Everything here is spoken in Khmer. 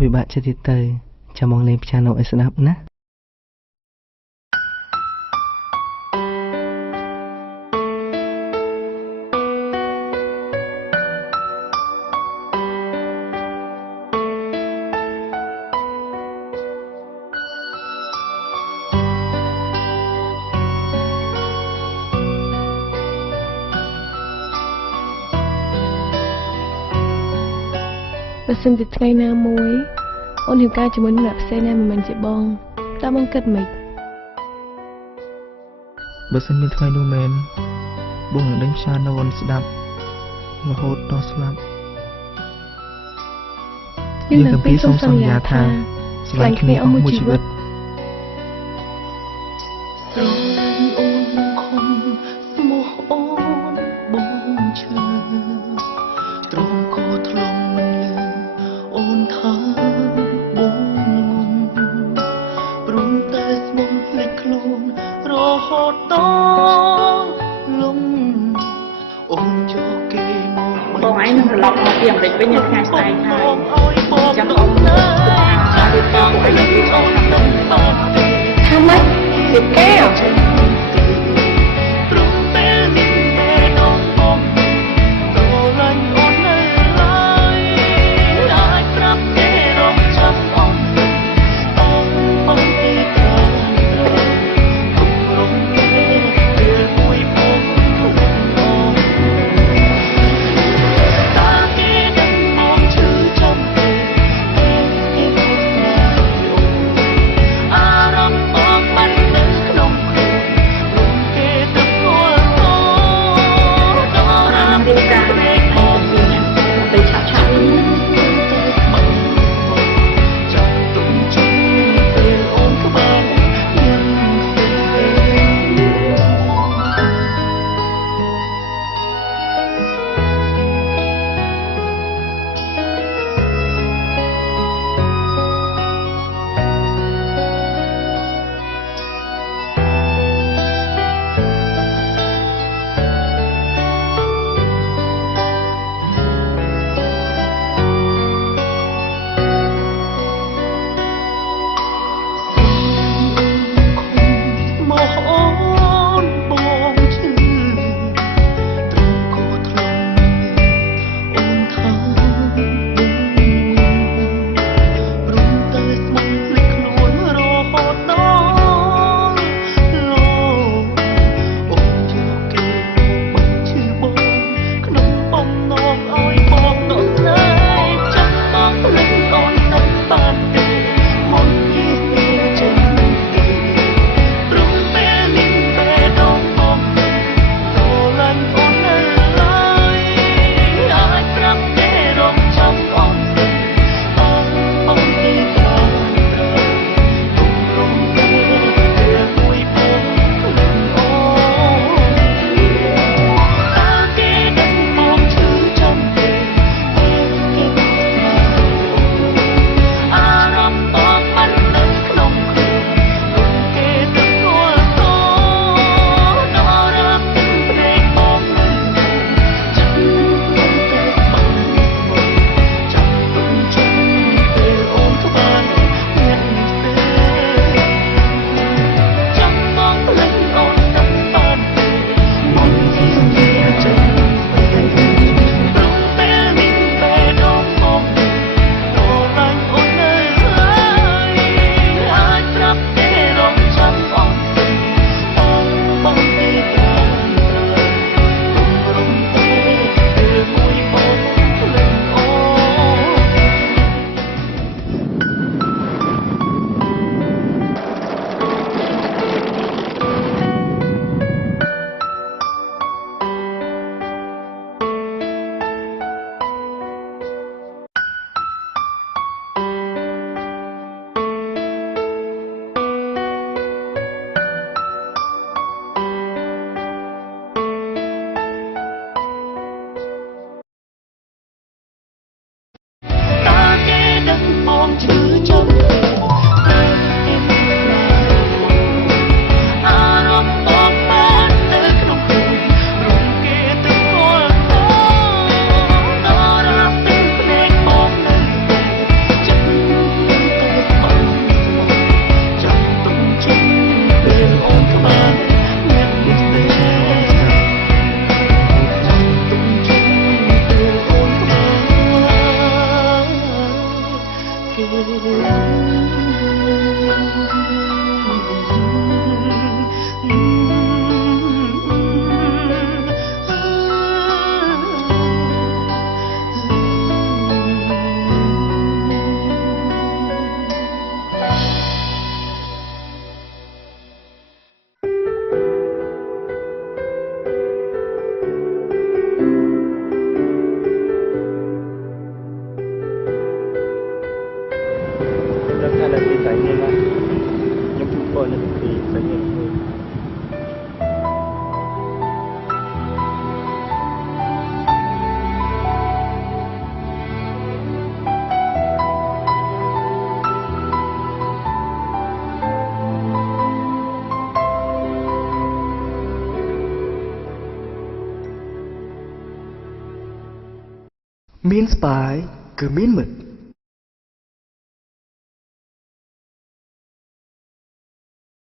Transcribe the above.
ពិបាកចិត្តទៀតទៅចាំមកលេងព្យ៉ាណូឲ្យស្ដាប់ណាបើសិនជាថ្ងៃណាមួយអូនរៀបការជាមួយអ្នកផ្សេងណាមិនមែនជាបងតើបងគិតមិនបើសិនមានថ្ងៃនោះមែនបងនឹងដេញព្យ៉ាណូអូនស្ដាប់រហូតដល់ស្លាប់យើងទាំងពីរសូមសន្យាថាស្រឡាញ់គ្នាអស់មួយជីវិតស្រឡាញ់អូនខំស្មោះអូនបងឈឺត្រង់ក៏ធ្លុំមិនលឺអូនថាបងព្រមតែស្មុំភ្លេចខ្លួនរហូតដល់លំអូនយកគេមកបងឯងនឹងត្រឡប់មកពីអាមេរិកវិញនៅថ្ងៃស្អែកហើយចាំបងថារៀបការពួកឯងគឺអូននឹងតបថាម៉េចជាកែវអ នៅទីផ្សេងនេះមានស្បាយគឺមានមិត្ត